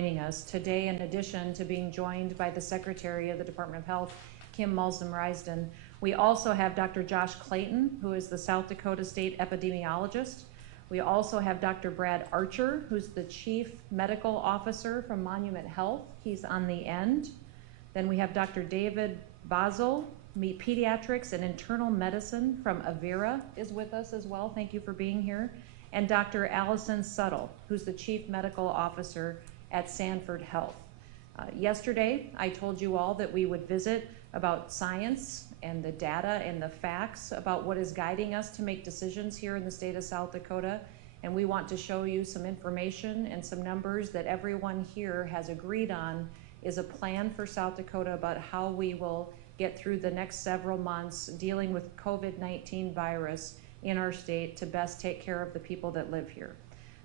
joining us today. In addition to being joined by the Secretary of the Department of Health, Kim Malsdam-Risden, we also have Dr. Josh Clayton, who is the South Dakota State epidemiologist. We also have Dr. Brad Archer, who's the Chief Medical Officer from Monument Health. He's on the end. Then we have Dr. David Basil, Pediatrics and Internal Medicine from Avera is with us as well. Thank you for being here. And Dr. Allison Suttle, who's the Chief Medical Officer at Sanford Health. Yesterday, I told you all that we would visit about science and the data and the facts about what is guiding us to make decisions here in the state of South Dakota. And we want to show you some information and some numbers that everyone here has agreed on is a plan for South Dakota about how we will get through the next several months dealing with COVID-19 virus in our state to best take care of the people that live here.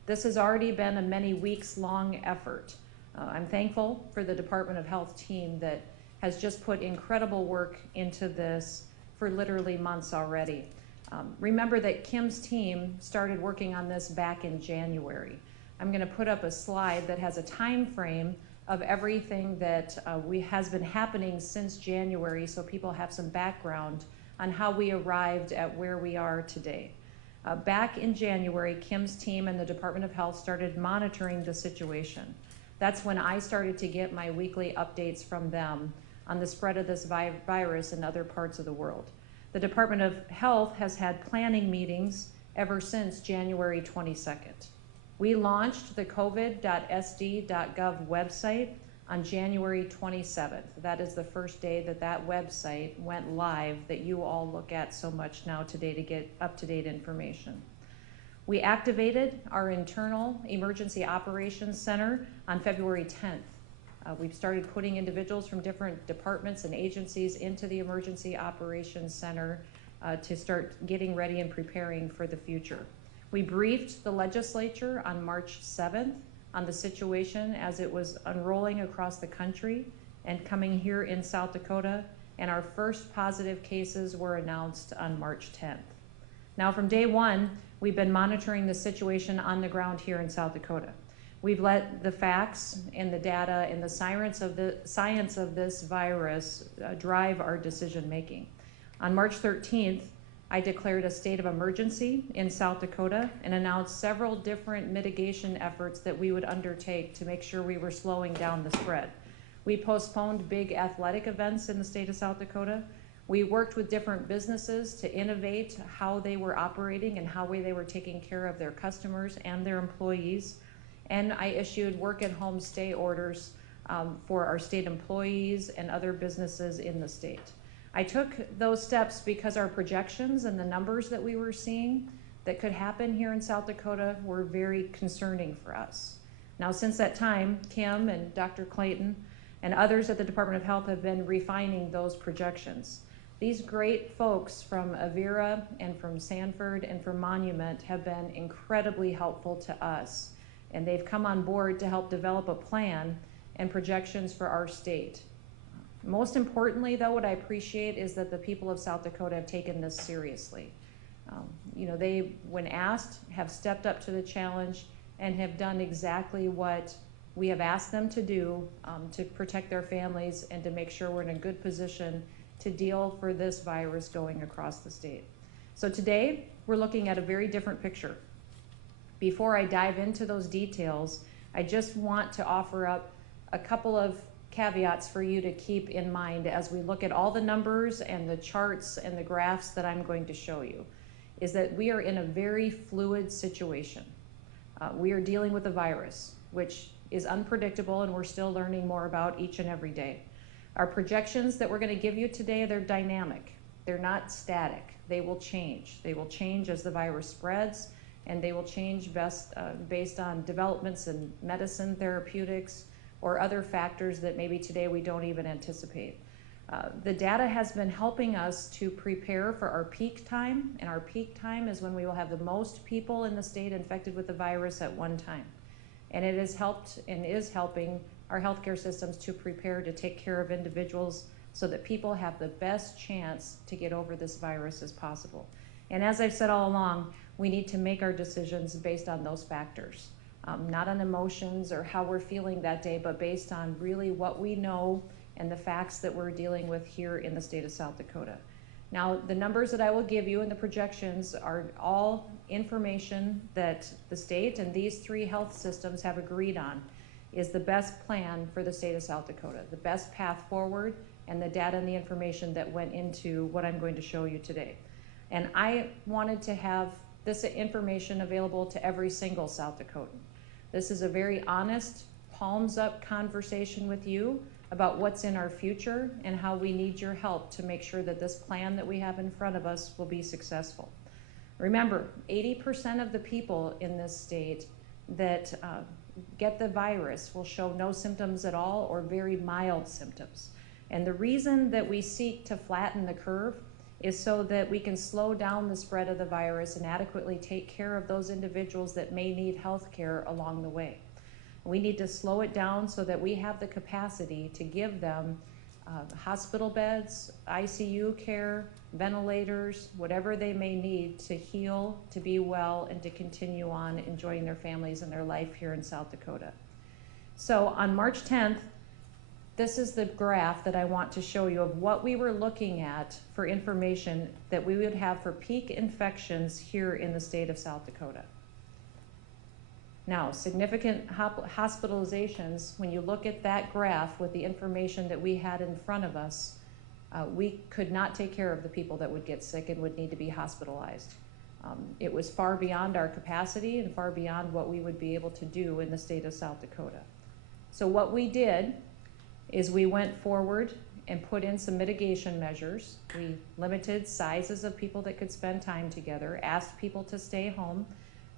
This has already been a many weeks long effort. I'm thankful for the Department of Health team that has just put incredible work into this for literally months already. Remember that Kim's team started working on this back in January. I'm going to put up a slide that has a time frame of everything that has been happening since January, so people have some background on how we arrived at where we are today. Back in January, Kim's team and the Department of Health started monitoring the situation. That's when I started to get my weekly updates from them on the spread of this virus in other parts of the world. The Department of Health has had planning meetings ever since January 22nd. We launched the covid.sd.gov website on January 27th. That is the first day that that website went live that you all look at so much now today to get up-to-date information. We activated our internal Emergency Operations Center on February 10th. We've started putting individuals from different departments and agencies into the Emergency Operations Center to start getting ready and preparing for the future. We briefed the legislature on March 7th on the situation as it was unrolling across the country and coming here in South Dakota, and our first positive cases were announced on March 10th. Now, from day one, we've been monitoring the situation on the ground here in South Dakota. We've let the facts and the data and the science of this virus drive our decision making. On March 13th, I declared a state of emergency in South Dakota and announced several different mitigation efforts that we would undertake to make sure we were slowing down the spread. We postponed big athletic events in the state of South Dakota. We worked with different businesses to innovate how they were operating and how they were taking care of their customers and their employees. And I issued work and home stay orders for our state employees and other businesses in the state. I took those steps because our projections and the numbers that we were seeing that could happen here in South Dakota were very concerning for us. Now, since that time, Kim and Dr. Clayton and others at the Department of Health have been refining those projections. These great folks from Avera and from Sanford and from Monument have been incredibly helpful to us, and they've come on board to help develop a plan and projections for our state. Most importantly, though, what I appreciate is that the people of South Dakota have taken this seriously. They, when asked, have stepped up to the challenge and have done exactly what we have asked them to do to protect their families and to make sure we're in a good position to deal for this virus going across the state. So today, we're looking at a very different picture. Before I dive into those details, I just want to offer up a couple of caveats for you to keep in mind as we look at all the numbers and the charts and the graphs that I'm going to show you, is that we are in a very fluid situation. We are dealing with a virus, which is unpredictable and we're still learning more about each and every day. Our projections that we're going to give you today, they're dynamic. They're not static. They will change. They will change as the virus spreads, and they will change based on developments in medicine, therapeutics, or other factors that maybe today we don't even anticipate. The data has been helping us to prepare for our peak time, and our peak time is when we will have the most people in the state infected with the virus at one time. And it has helped and is helping our healthcare systems to prepare to take care of individuals so that people have the best chance to get over this virus as possible. And as I've said all along, we need to make our decisions based on those factors. not on emotions or how we're feeling that day, but based on really what we know and the facts that we're dealing with here in the state of South Dakota. Now, the numbers that I will give you and the projections are all information that the state and these three health systems have agreed on is the best plan for the state of South Dakota, the best path forward, and the data and the information that went into what I'm going to show you today. And I wanted to have this information available to every single South Dakotan. This is a very honest, palms up conversation with you about what's in our future and how we need your help to make sure that this plan that we have in front of us will be successful. Remember, 80% of the people in this state that get the virus will show no symptoms at all or very mild symptoms. And the reason that we seek to flatten the curve is so that we can slow down the spread of the virus and adequately take care of those individuals that may need health care along the way. We need to slow it down so that we have the capacity to give them hospital beds, ICU care, ventilators, whatever they may need to heal, to be well, and to continue on enjoying their families and their life here in South Dakota. So on March 10th, this is the graph that I want to show you of what we were looking at for information that we would have for peak infections here in the state of South Dakota. Now, significant hospitalizations, when you look at that graph with the information that we had in front of us, we could not take care of the people that would get sick and would need to be hospitalized. It was far beyond our capacity and far beyond what we would be able to do in the state of South Dakota. So what we did is we went forward and put in some mitigation measures. We limited sizes of people that could spend time together, asked people to stay home,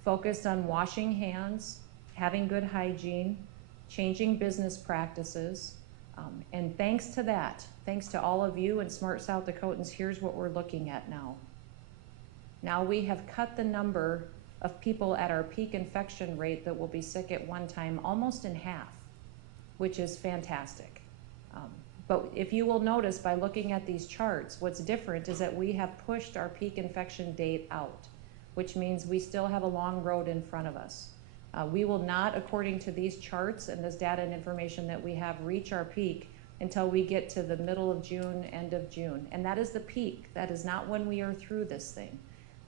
focused on washing hands, having good hygiene, changing business practices, and thanks to that, thanks to all of you and smart South Dakotans, here's what we're looking at now. Now we have cut the number of people at our peak infection rate that will be sick at one time almost in half, which is fantastic. But if you will notice by looking at these charts, what's different is that we have pushed our peak infection date out, which means we still have a long road in front of us. We will not, according to these charts and this data and information that we have, reach our peak until we get to the middle of June, end of June. And that is the peak. That is not when we are through this thing.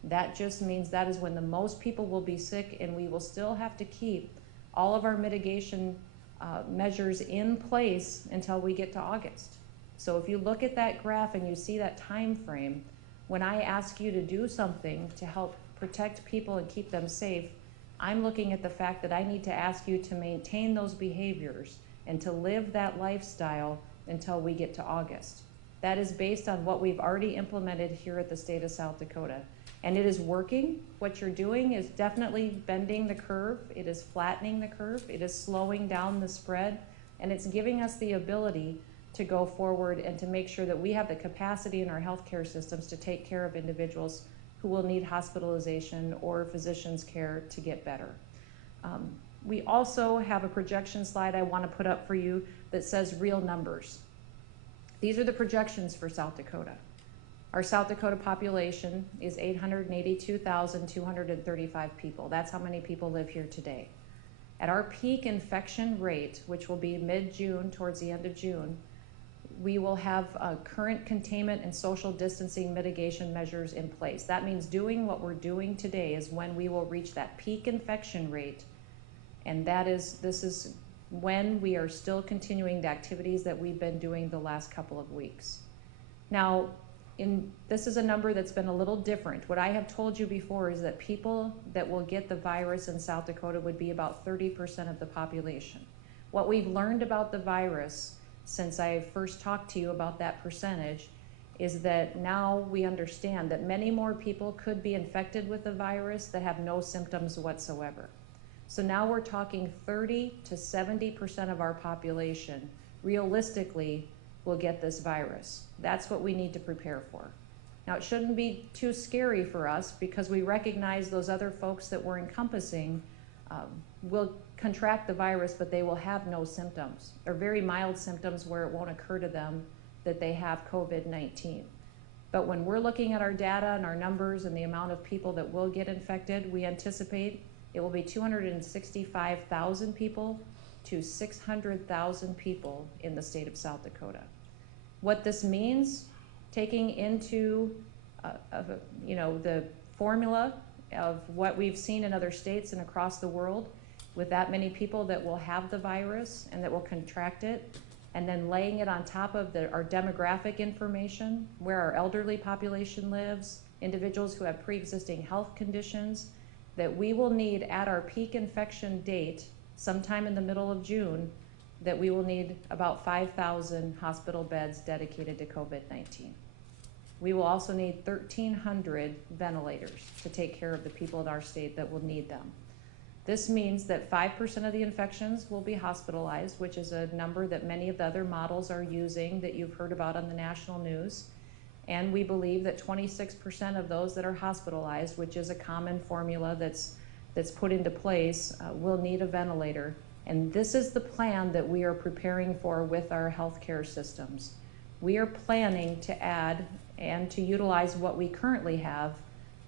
That just means that is when the most people will be sick, and we will still have to keep all of our mitigation measures in place until we get to August. So if you look at that graph and you see that time frame, when I ask you to do something to help protect people and keep them safe, I'm looking at the fact that I need to ask you to maintain those behaviors and to live that lifestyle until we get to August. That is based on what we've already implemented here at the state of South Dakota. And it is working. What you're doing is definitely bending the curve. It is flattening the curve. It is slowing down the spread. And it's giving us the ability to go forward and to make sure that we have the capacity in our healthcare systems to take care of individuals who will need hospitalization or physician's care to get better. We also have a projection slide I want to put up for you that says real numbers. These are the projections for South Dakota. Our South Dakota population is 882,235 people. That's how many people live here today. At our peak infection rate, which will be mid-June, towards the end of June, we will have current containment and social distancing mitigation measures in place. That means doing what we're doing today is when we will reach that peak infection rate, and this is when we are still continuing the activities that we've been doing the last couple of weeks. Now, this is a number that's been a little different. What I have told you before is that people that will get the virus in South Dakota would be about 30% of the population. What we've learned about the virus since I first talked to you about that percentage is that now we understand that many more people could be infected with the virus that have no symptoms whatsoever. So now we're talking 30 to 70% of our population realistically will get this virus. That's what we need to prepare for. Now, it shouldn't be too scary for us because we recognize those other folks that we're encompassing will contract the virus, but they will have no symptoms, or very mild symptoms where it won't occur to them that they have COVID-19. But when we're looking at our data and our numbers and the amount of people that will get infected, we anticipate It will be 265,000 people to 600,000 people in the state of South Dakota. What this means, taking into the formula of what we've seen in other states and across the world, with that many people that will have the virus and that will contract it, and then laying it on top of our demographic information, where our elderly population lives, individuals who have pre-existing health conditions, that we will need at our peak infection date, sometime in the middle of June, that we will need about 5,000 hospital beds dedicated to COVID-19. We will also need 1,300 ventilators to take care of the people in our state that will need them. This means that 5% of the infections will be hospitalized, which is a number that many of the other models are using that you've heard about on the national news. And we believe that 26% of those that are hospitalized, which is a common formula that's put into place, will need a ventilator. And this is the plan that we are preparing for with our healthcare systems. We are planning to add and to utilize what we currently have.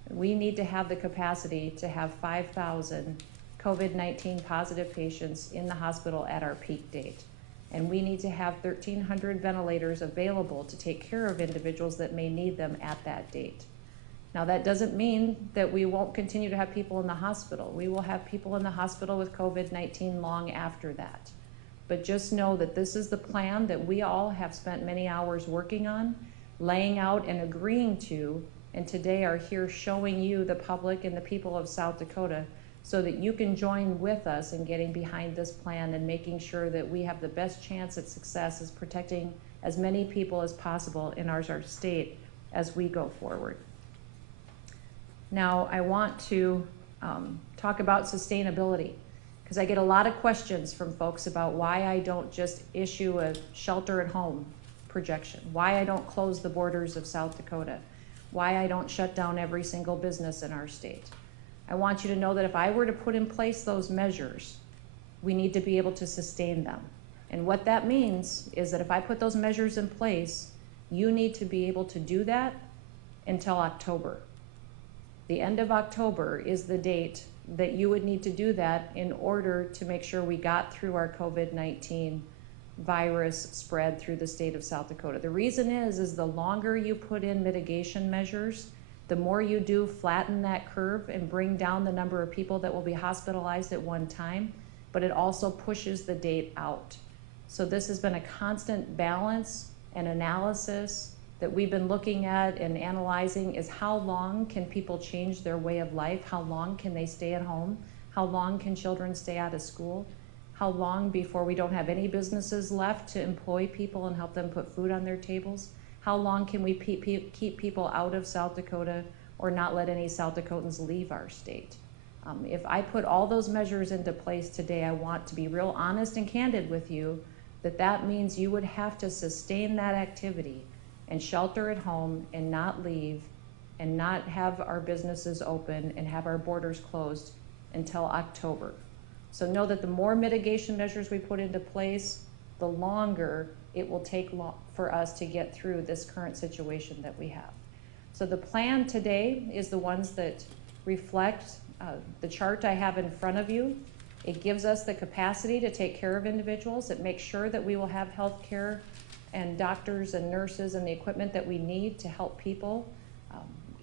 We need to have the capacity to have 5,000 COVID-19 positive patients in the hospital at our peak date. And we need to have 1,300 ventilators available to take care of individuals that may need them at that date. Now, that doesn't mean that we won't continue to have people in the hospital. We will have people in the hospital with COVID-19 long after that. But just know that this is the plan that we all have spent many hours working on, laying out and agreeing to, and today are here showing you, the public and the people of South Dakota, so that you can join with us in getting behind this plan and making sure that we have the best chance at success as protecting as many people as possible in our state as we go forward. Now, I want to talk about sustainability, because I get a lot of questions from folks about why I don't just issue a shelter at home projection, why I don't close the borders of South Dakota, why I don't shut down every single business in our state. I want you to know that if I were to put in place those measures, we need to be able to sustain them. And what that means is that if I put those measures in place, you need to be able to do that until October. The end of October is the date that you would need to do that in order to make sure we got through our COVID-19 virus spread through the state of South Dakota. The reason is the longer you put in mitigation measures, the more you do flatten that curve and bring down the number of people that will be hospitalized at one time, but it also pushes the date out. So this has been a constant balance and analysis that we've been looking at and analyzing, is how long can people change their way of life? How long can they stay at home? How long can children stay out of school? How long before we don't have any businesses left to employ people and help them put food on their tables? How long can we keep people out of South Dakota or not let any South Dakotans leave our state? If I put all those measures into place today, I want to be real honest and candid with you that means you would have to sustain that activity and shelter at home and not leave and not have our businesses open and have our borders closed until October. So know that the more mitigation measures we put into place, the longer it will take for us to get through this current situation that we have. So the plan today is the ones that reflect the chart I have in front of you. It gives us the capacity to take care of individuals. It makes sure that we will have health care and doctors and nurses and the equipment that we need to help people.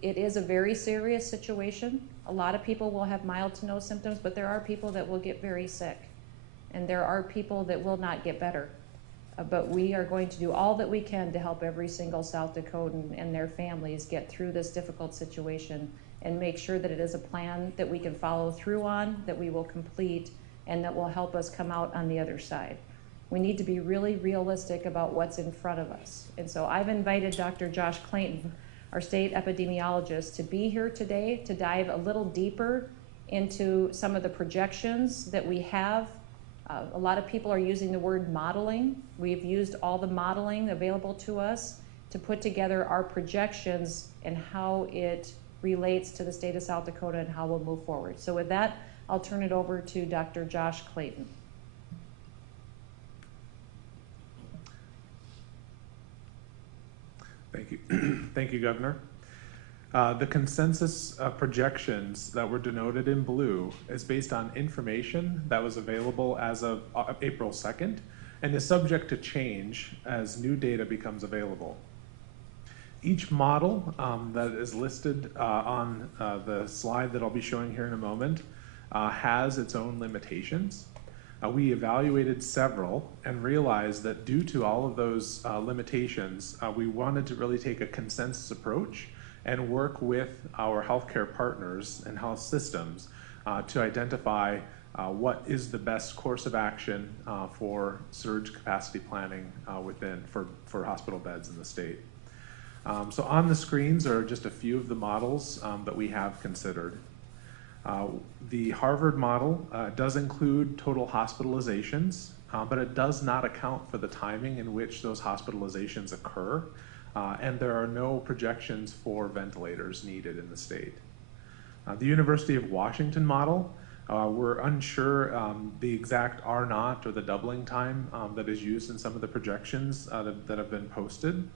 It is a very serious situation. A lot of people will have mild to no symptoms, but there are people that will get very sick, and there are people that will not get better. But we are going to do all that we can to help every single South Dakotan and their families get through this difficult situation and make sure that it is a plan that we can follow through on, that we will complete, and that will help us come out on the other side. We need to be really realistic about what's in front of us. And so I've invited Dr. Josh Clayton, our state epidemiologist, to be here today to dive a little deeper into some of the projections that we have. A lot of people are using the word modeling. We've used all the modeling available to us to put together our projections and how it relates to the state of South Dakota and how we'll move forward. So with that, I'll turn it over to Dr. Josh Clayton. Thank you. Thank you, Governor. The consensus projections that were denoted in blue is based on information that was available as of April 2nd and is subject to change as new data becomes available. Each model that is listed on the slide that I'll be showing here in a moment has its own limitations. We evaluated several and realized that due to all of those limitations, we wanted to really take a consensus approach and work with our healthcare partners and health systems to identify what is the best course of action for surge capacity planning for hospital beds in the state. So on the screens are just a few of the models that we have considered. The Harvard model does include total hospitalizations, but it does not account for the timing in which those hospitalizations occur, and there are no projections for ventilators needed in the state. The University of Washington model, we're unsure the exact R0 or the doubling time that is used in some of the projections that have been posted.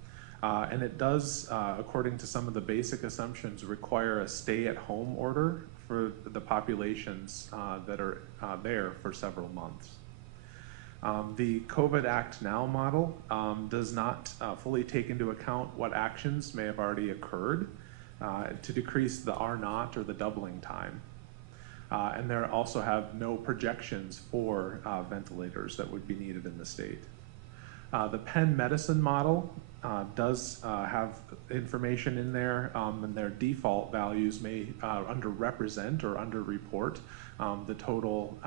And it does, according to some of the basic assumptions, require a stay-at-home order for the populations that are there for several months. The COVID Act Now model does not fully take into account what actions may have already occurred to decrease the R0 or the doubling time. And there also have no projections for ventilators that would be needed in the state. The Penn Medicine model does have information in there, and their default values may underrepresent or underreport the total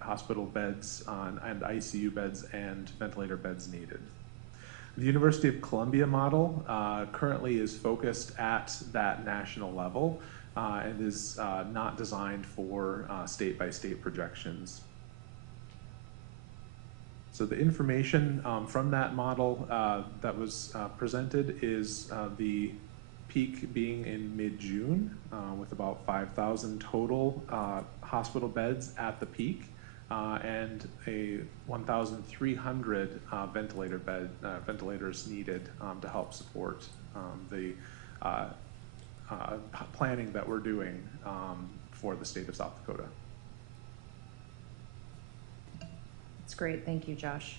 hospital beds and ICU beds and ventilator beds needed. The University of Columbia model currently is focused at that national level and is not designed for state-by-state projections. So the information from that model that was presented is the peak being in mid-June with about 5,000 total hospital beds at the peak and a 1,300 ventilators needed to help support the planning that we're doing for the state of South Dakota. That's great, thank you, Josh.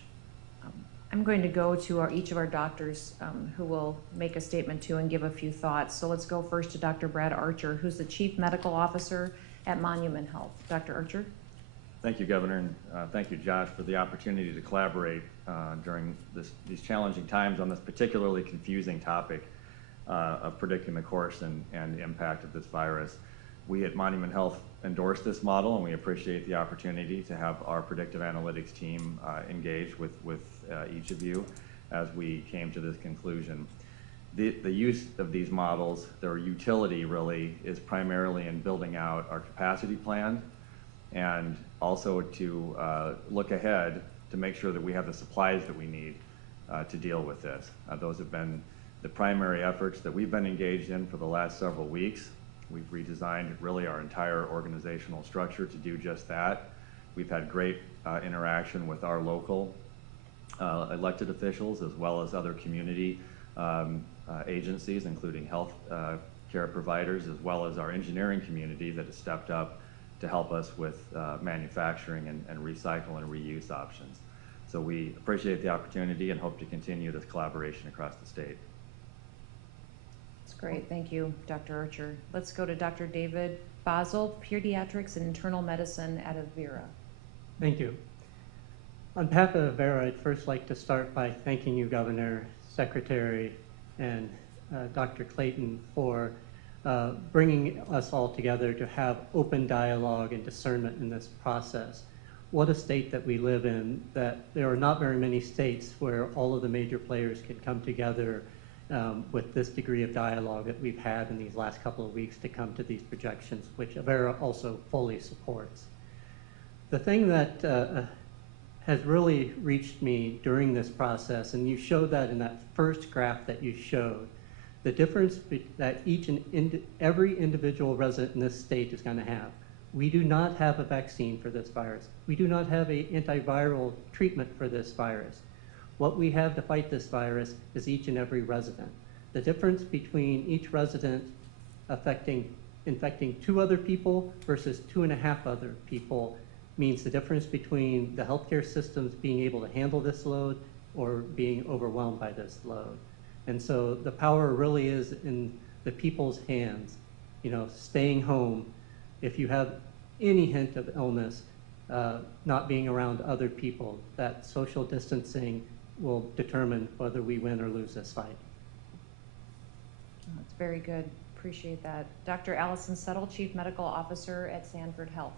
I'm going to go to each of our doctors who will make a statement too and give a few thoughts. So let's go first to Dr. Brad Archer, who's the Chief Medical Officer at Monument Health. Dr. Archer. Thank you, Governor, and thank you, Josh, for the opportunity to collaborate during these challenging times on this particularly confusing topic of predicting the course and impact of this virus. We at Monument Health endorse this model, and we appreciate the opportunity to have our predictive analytics team engage with each of you as we came to this conclusion. The use of these models, their utility really, is primarily in building out our capacity plan and also to look ahead to make sure that we have the supplies that we need to deal with this. Those have been the primary efforts that we've been engaged in for the last several weeks. We've redesigned really our entire organizational structure to do just that. We've had great interaction with our local elected officials as well as other community agencies, including health care providers, as well as our engineering community that has stepped up to help us with manufacturing and recycle and reuse options. So we appreciate the opportunity and hope to continue this collaboration across the state. That's great, thank you, Dr. Archer. Let's go to Dr. David Basel, Pediatrics and Internal Medicine at Avera. Thank you. On behalf of Avera, I'd first like to start by thanking you, Governor, Secretary, and Dr. Clayton for bringing us all together to have open dialogue and discernment in this process. What a state that we live in, that there are not very many states where all of the major players can come together with this degree of dialogue that we've had in these last couple of weeks to come to these projections, which Avera also fully supports. The thing that has really reached me during this process, and you showed that in that first graph that you showed, the difference that each and every individual resident in this state is going to have. We do not have a vaccine for this virus. We do not have an antiviral treatment for this virus. What we have to fight this virus is each and every resident. The difference between each resident infecting 2 other people versus 2.5 other people means the difference between the healthcare systems being able to handle this load or being overwhelmed by this load. And so the power really is in the people's hands. You know, staying home, if you have any hint of illness, not being around other people, that social distancing will determine whether we win or lose this fight. That's very good. Appreciate that. Dr. Allison Settle, Chief Medical Officer at Sanford Health.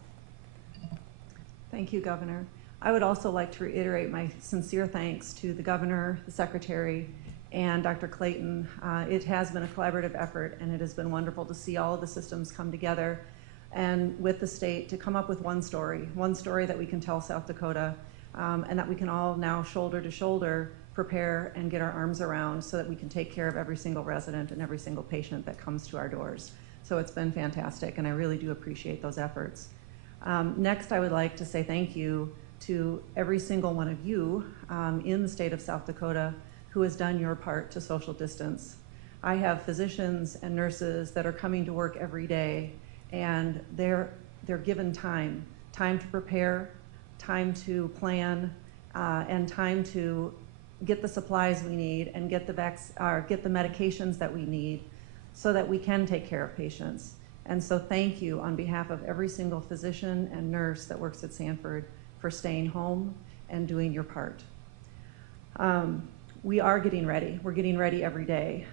Thank you, Governor. I would also like to reiterate my sincere thanks to the Governor, the Secretary, and Dr. Clayton. It has been a collaborative effort, and it has been wonderful to see all of the systems come together and with the state to come up with one story that we can tell South Dakota, and that we can all now shoulder to shoulder prepare and get our arms around so that we can take care of every single resident and every single patient that comes to our doors. So it's been fantastic, and I really do appreciate those efforts. Next, I would like to say thank you to every single one of you in the state of South Dakota who has done your part to social distance. I have physicians and nurses that are coming to work every day, and they're given time to prepare, time to plan, and time to get the supplies we need and get the medications that we need so that we can take care of patients. And so thank you on behalf of every single physician and nurse that works at Sanford for staying home and doing your part. We are getting ready. We're getting ready every day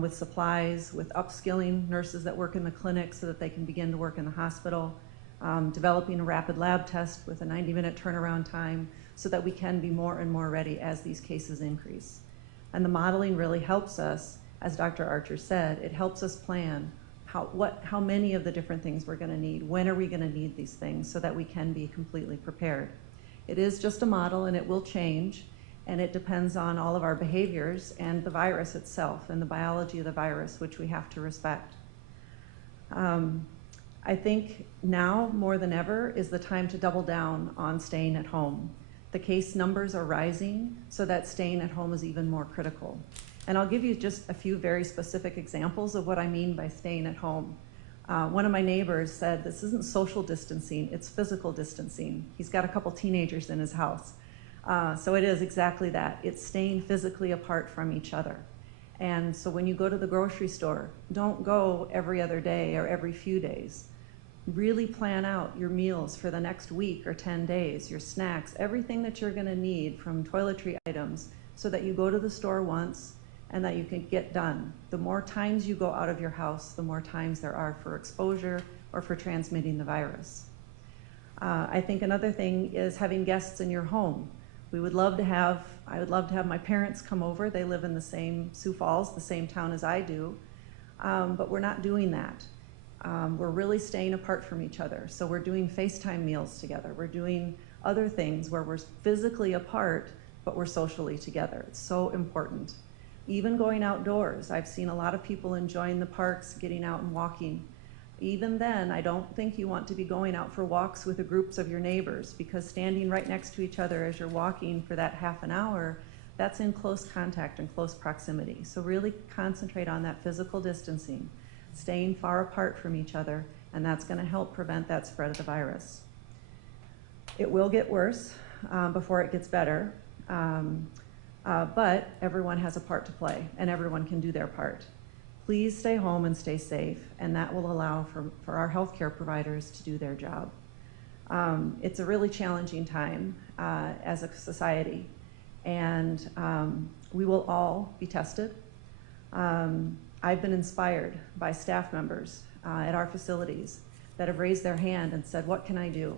with supplies, with upskilling nurses that work in the clinic so that they can begin to work in the hospital, developing a rapid lab test with a 90-minute turnaround time so that we can be more and more ready as these cases increase. And the modeling really helps us, as Dr. Archer said, it helps us plan how many of the different things we're gonna need, when are we gonna need these things so that we can be completely prepared. It is just a model and it will change, and it depends on all of our behaviors and the virus itself and the biology of the virus, which we have to respect. I think now more than ever is the time to double down on staying at home. The case numbers are rising, so that staying at home is even more critical. And I'll give you just a few very specific examples of what I mean by staying at home. One of my neighbors said, this isn't social distancing, it's physical distancing. He's got a couple teenagers in his house. So it is exactly that. It's staying physically apart from each other. And so when you go to the grocery store, don't go every other day or every few days. Really plan out your meals for the next week or 10 days, your snacks, everything that you're gonna need from toiletry items so that you go to the store once and that you can get done. The more times you go out of your house, the more times there are for exposure or for transmitting the virus. I think another thing is having guests in your home. I would love to have my parents come over. They live in the same Sioux Falls, the same town as I do, but we're not doing that. We're really staying apart from each other. So we're doing FaceTime meals together. We're doing other things where we're physically apart, but we're socially together. It's so important. Even going outdoors. I've seen a lot of people enjoying the parks, getting out and walking. Even then, I don't think you want to be going out for walks with the groups of your neighbors, because standing right next to each other as you're walking for that half an hour, that's in close contact and close proximity. So really concentrate on that physical distancing, staying far apart from each other, and that's gonna help prevent that spread of the virus. It will get worse before it gets better, but everyone has a part to play and everyone can do their part. Please stay home and stay safe, and that will allow for our healthcare providers to do their job. It's a really challenging time as a society, and we will all be tested. I've been inspired by staff members at our facilities that have raised their hand and said, what can I do?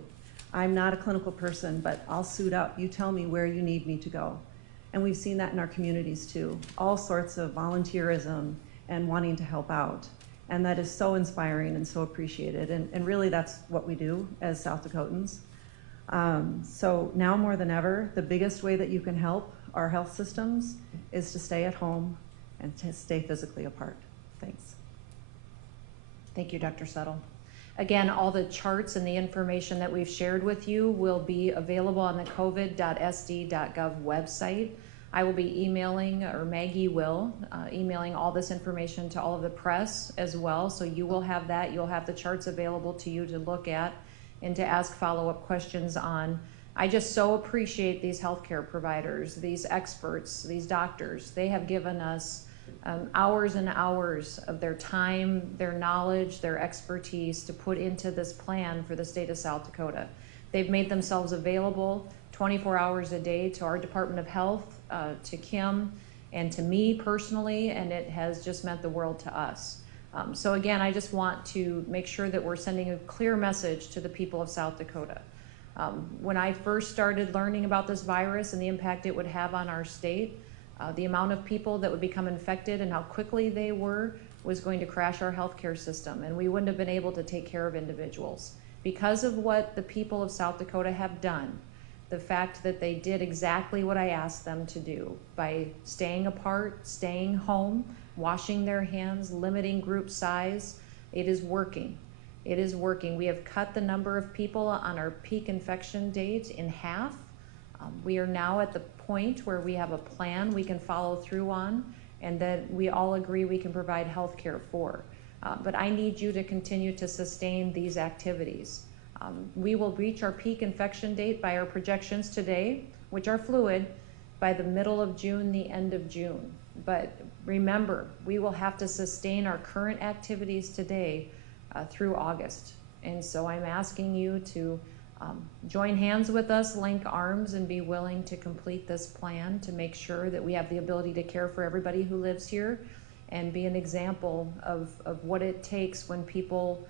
I'm not a clinical person, but I'll suit up. You tell me where you need me to go. And we've seen that in our communities too. All sorts of volunteerism and wanting to help out. And that is so inspiring and so appreciated. And really that's what we do as South Dakotans. So now more than ever, the biggest way that you can help our health systems is to stay at home and to stay physically apart. Thanks. Thank you, Dr. Settle. Again, all the charts and the information that we've shared with you will be available on the covid.sd.gov website. I will be emailing, or Maggie will, emailing all this information to all of the press as well. So you will have that. You'll have the charts available to you to look at and to ask follow-up questions on. I just so appreciate these healthcare providers, these experts, these doctors. They have given us hours and hours of their time, their knowledge, their expertise to put into this plan for the state of South Dakota. They've made themselves available 24 hours a day to our Department of Health, to Kim, and to me personally, and it has just meant the world to us. So again, I just want to make sure that we're sending a clear message to the people of South Dakota. When I first started learning about this virus and the impact it would have on our state, the amount of people that would become infected and how quickly they were was going to crash our healthcare system, and we wouldn't have been able to take care of individuals. Because of what the people of South Dakota have done, the fact that they did exactly what I asked them to do by staying apart, staying home, washing their hands, limiting group size, it is working. It is working. We have cut the number of people on our peak infection date in half. We are now at the point where we have a plan we can follow through on and that we all agree we can provide health care for. But I need you to continue to sustain these activities. We will reach our peak infection date by our projections today, which are fluid, by the middle of June, the end of June. But remember, we will have to sustain our current activities today through August. And so I'm asking you to join hands with us, link arms, and be willing to complete this plan to make sure that we have the ability to care for everybody who lives here and be an example of what it takes when people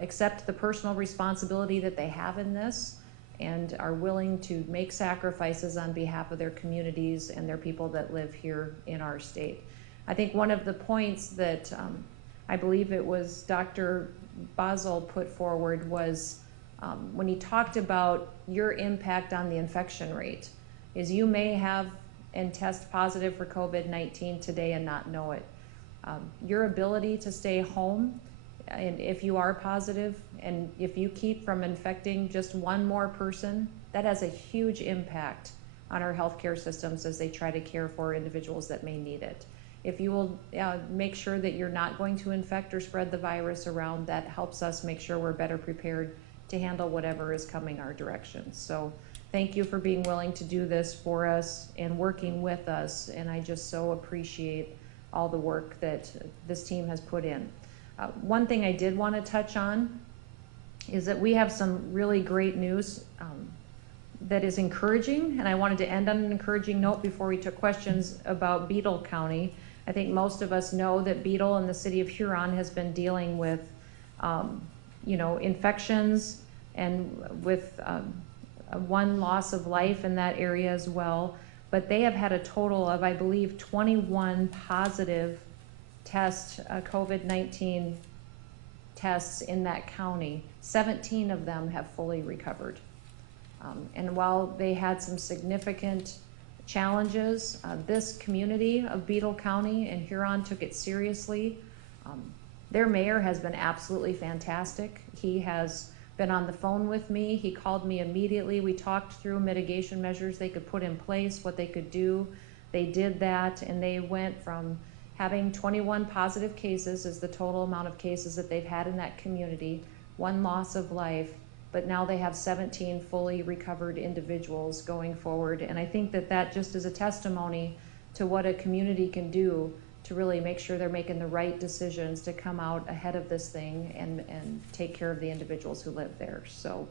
accept the personal responsibility that they have in this and are willing to make sacrifices on behalf of their communities and their people that live here in our state. I think one of the points that I believe it was Dr. Basel put forward was when he talked about your impact on the infection rate, is you may have and test positive for COVID-19 today and not know it. Your ability to stay home, and if you are positive, and if you keep from infecting just one more person, that has a huge impact on our healthcare systems as they try to care for individuals that may need it. If you will make sure that you're not going to infect or spread the virus around, that helps us make sure we're better prepared to handle whatever is coming our direction. So thank you for being willing to do this for us and working with us, and I just so appreciate all the work that this team has put in. One thing I did want to touch on is that we have some really great news that is encouraging, and I wanted to end on an encouraging note before we took questions about Beetle County. I think most of us know that Beetle and the city of Huron has been dealing with infections and with one loss of life in that area as well. But they have had a total of, I believe, 21 positive COVID-19 tests in that county. 17 of them have fully recovered. And while they had some significant challenges, this community of Beetle County and Huron took it seriously. Their mayor has been absolutely fantastic. He has been on the phone with me. He called me immediately. We talked through mitigation measures they could put in place, what they could do. They did that, and they went from having 21 positive cases is the total amount of cases that they've had in that community, one loss of life, but now they have 17 fully recovered individuals going forward. And I think that that just is a testimony to what a community can do to really make sure they're making the right decisions to come out ahead of this thing and take care of the individuals who live there. So